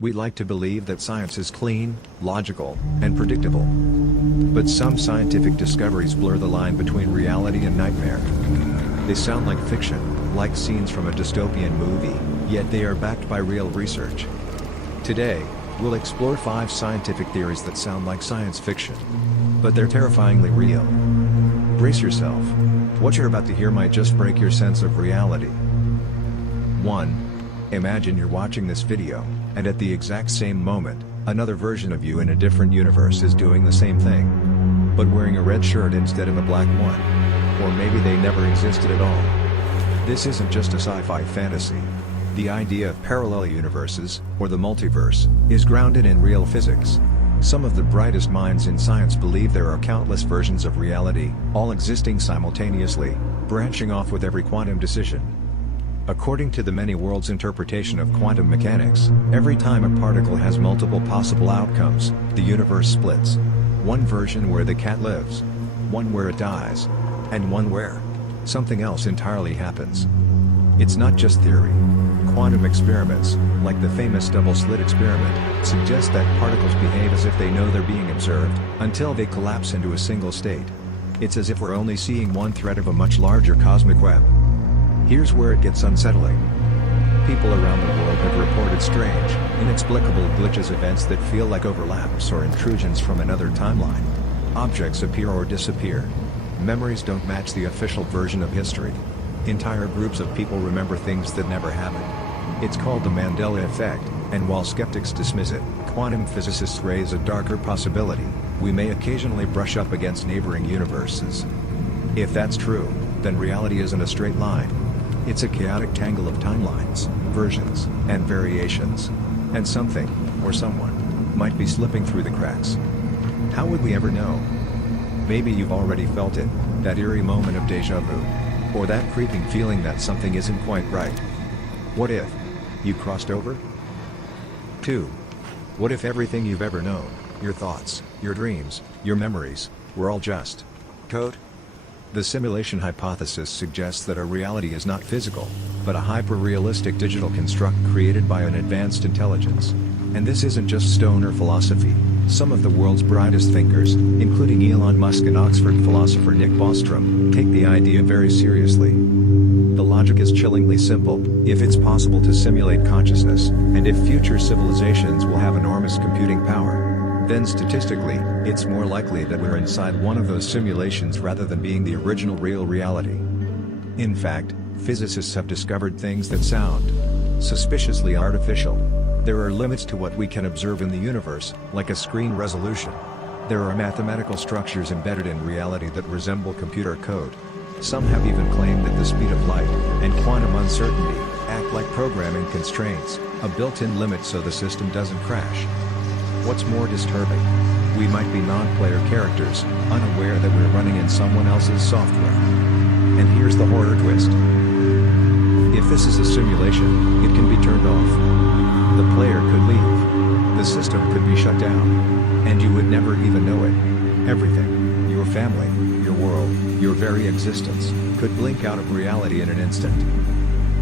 We like to believe that science is clean, logical, and predictable. But some scientific discoveries blur the line between reality and nightmare. They sound like fiction, like scenes from a dystopian movie, yet they are backed by real research. Today, we'll explore 5 scientific theories that sound like science fiction. But they're terrifyingly real. Brace yourself. What you're about to hear might just break your sense of reality. 1. Imagine you're watching this video, and at the exact same moment, another version of you in a different universe is doing the same thing, but wearing a red shirt instead of a black one. Or maybe they never existed at all. This isn't just a sci-fi fantasy. The idea of parallel universes, or the multiverse, is grounded in real physics. Some of the brightest minds in science believe there are countless versions of reality, all existing simultaneously, branching off with every quantum decision. According to the many worlds interpretation of quantum mechanics, every time a particle has multiple possible outcomes, the universe splits. One version where the cat lives, one where it dies, and one where something else entirely happens. It's not just theory. Quantum experiments, like the famous double-slit experiment, suggest that particles behave as if they know they're being observed, until they collapse into a single state. It's as if we're only seeing one thread of a much larger cosmic web. Here's where it gets unsettling. People around the world have reported strange, inexplicable glitches, events that feel like overlaps or intrusions from another timeline. Objects appear or disappear. Memories don't match the official version of history. Entire groups of people remember things that never happened. It's called the Mandela effect, and while skeptics dismiss it, quantum physicists raise a darker possibility: we may occasionally brush up against neighboring universes. If that's true, then reality isn't a straight line. It's a chaotic tangle of timelines, versions, and variations. And something, or someone, might be slipping through the cracks. How would we ever know? Maybe you've already felt it, that eerie moment of déjà vu. Or that creeping feeling that something isn't quite right. What if you crossed over? 2. What if everything you've ever known, your thoughts, your dreams, your memories, were all just code? The simulation hypothesis suggests that our reality is not physical, but a hyper-realistic digital construct created by an advanced intelligence. And this isn't just stoner philosophy. Some of the world's brightest thinkers, including Elon Musk and Oxford philosopher Nick Bostrom, take the idea very seriously. The logic is chillingly simple: if it's possible to simulate consciousness, and if future civilizations will have enormous computing power, then statistically, it's more likely that we're inside one of those simulations rather than being the original real reality. In fact, physicists have discovered things that sound suspiciously artificial. There are limits to what we can observe in the universe, like a screen resolution. There are mathematical structures embedded in reality that resemble computer code. Some have even claimed that the speed of light, and quantum uncertainty, act like programming constraints, a built-in limit so the system doesn't crash. What's more disturbing? We might be non-player characters, unaware that we're running in someone else's software. And here's the horror twist. If this is a simulation, it can be turned off. The player could leave. The system could be shut down. And you would never even know it. Everything, your family, your world, your very existence, could blink out of reality in an instant.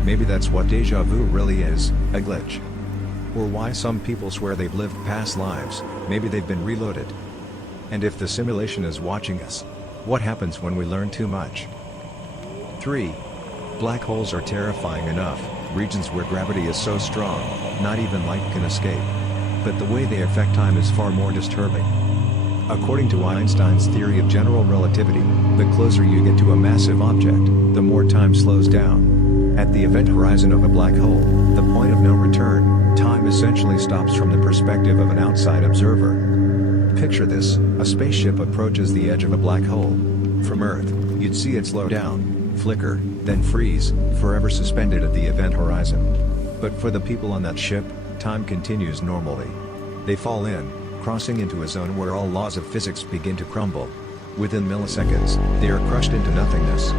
Maybe that's what déjà vu really is, a glitch. Or why some people swear they've lived past lives, maybe they've been reloaded. And if the simulation is watching us, what happens when we learn too much? 3. Black holes are terrifying enough, regions where gravity is so strong, not even light can escape. But the way they affect time is far more disturbing. According to Einstein's theory of general relativity, the closer you get to a massive object, the more time slows down. At the event horizon of a black hole, the point of no return, time essentially stops from the perspective of an outside observer. Picture this: a spaceship approaches the edge of a black hole. From Earth, you'd see it slow down, flicker, then freeze, forever suspended at the event horizon. But for the people on that ship, time continues normally. They fall in, crossing into a zone where all laws of physics begin to crumble. Within milliseconds, they are crushed into nothingness.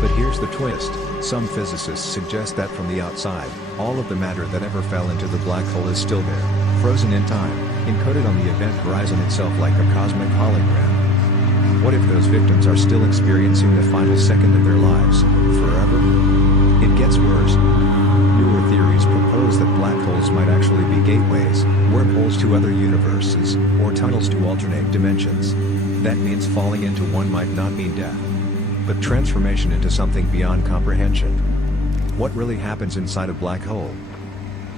But here's the twist: some physicists suggest that from the outside, all of the matter that ever fell into the black hole is still there, frozen in time, encoded on the event horizon itself like a cosmic hologram. What if those victims are still experiencing the final second of their lives, forever? It gets worse. Newer theories propose that black holes might actually be gateways, wormholes to other universes, or tunnels to alternate dimensions. That means falling into one might not mean death, but transformation into something beyond comprehension. What really happens inside a black hole?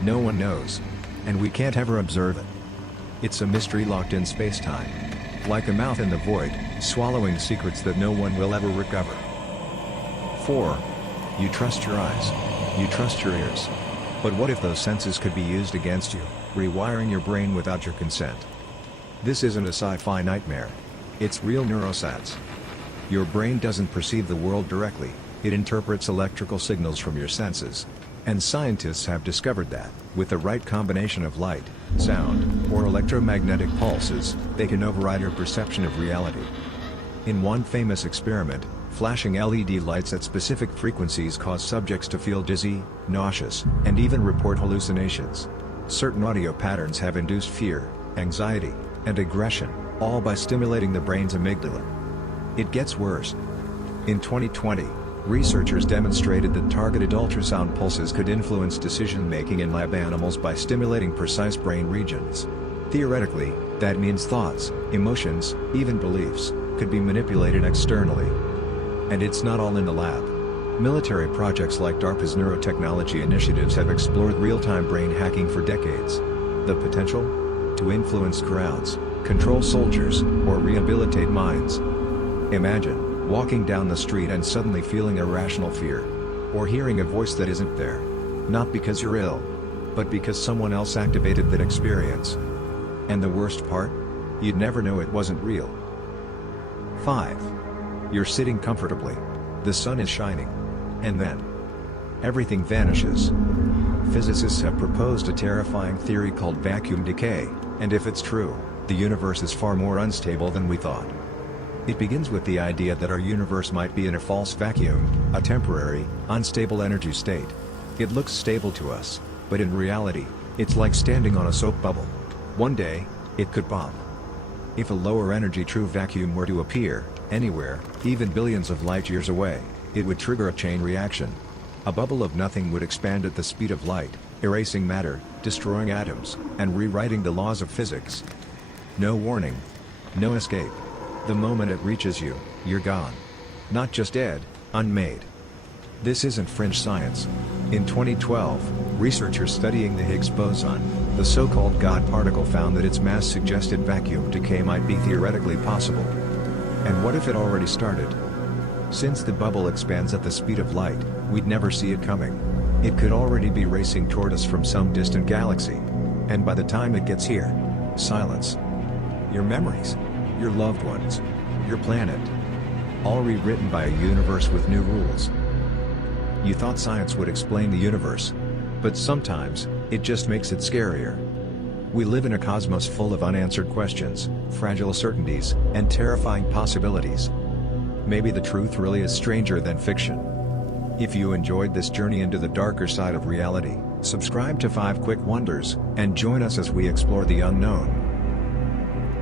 No one knows. And we can't ever observe it. It's a mystery locked in space-time. Like a mouth in the void, swallowing secrets that no one will ever recover. 4. You trust your eyes. You trust your ears. But what if those senses could be used against you, rewiring your brain without your consent? This isn't a sci-fi nightmare. It's real neuroscience. Your brain doesn't perceive the world directly, it interprets electrical signals from your senses. And scientists have discovered that, with the right combination of light, sound, or electromagnetic pulses, they can override your perception of reality. In one famous experiment, flashing LED lights at specific frequencies cause subjects to feel dizzy, nauseous, and even report hallucinations. Certain audio patterns have induced fear, anxiety, and aggression, all by stimulating the brain's amygdala. It gets worse. In 2020, researchers demonstrated that targeted ultrasound pulses could influence decision-making in lab animals by stimulating precise brain regions. Theoretically, that means thoughts, emotions, even beliefs, could be manipulated externally. And it's not all in the lab. Military projects like DARPA's neurotechnology initiatives have explored real-time brain hacking for decades. The potential? To influence crowds, control soldiers, or rehabilitate minds. Imagine walking down the street and suddenly feeling irrational fear. Or hearing a voice that isn't there. Not because you're ill, but because someone else activated that experience. And the worst part? You'd never know it wasn't real. 5. You're sitting comfortably. The sun is shining. And then, everything vanishes. Physicists have proposed a terrifying theory called vacuum decay, and if it's true, the universe is far more unstable than we thought. It begins with the idea that our universe might be in a false vacuum, a temporary, unstable energy state. It looks stable to us, but in reality, it's like standing on a soap bubble. One day, it could pop. If a lower energy true vacuum were to appear, anywhere, even billions of light years away, it would trigger a chain reaction. A bubble of nothing would expand at the speed of light, erasing matter, destroying atoms, and rewriting the laws of physics. No warning. No escape. The moment it reaches you, you're gone. Not just dead, unmade. This isn't fringe science. In 2012, researchers studying the Higgs boson, the so-called God particle, found that its mass suggested vacuum decay might be theoretically possible. And what if it already started? Since the bubble expands at the speed of light, we'd never see it coming. It could already be racing toward us from some distant galaxy. And by the time it gets here, silence. Your memories. Your loved ones. Your planet. All rewritten by a universe with new rules. You thought science would explain the universe. But sometimes, it just makes it scarier. We live in a cosmos full of unanswered questions, fragile certainties, and terrifying possibilities. Maybe the truth really is stranger than fiction. If you enjoyed this journey into the darker side of reality, subscribe to 5 Quick Wonders, and join us as we explore the unknown.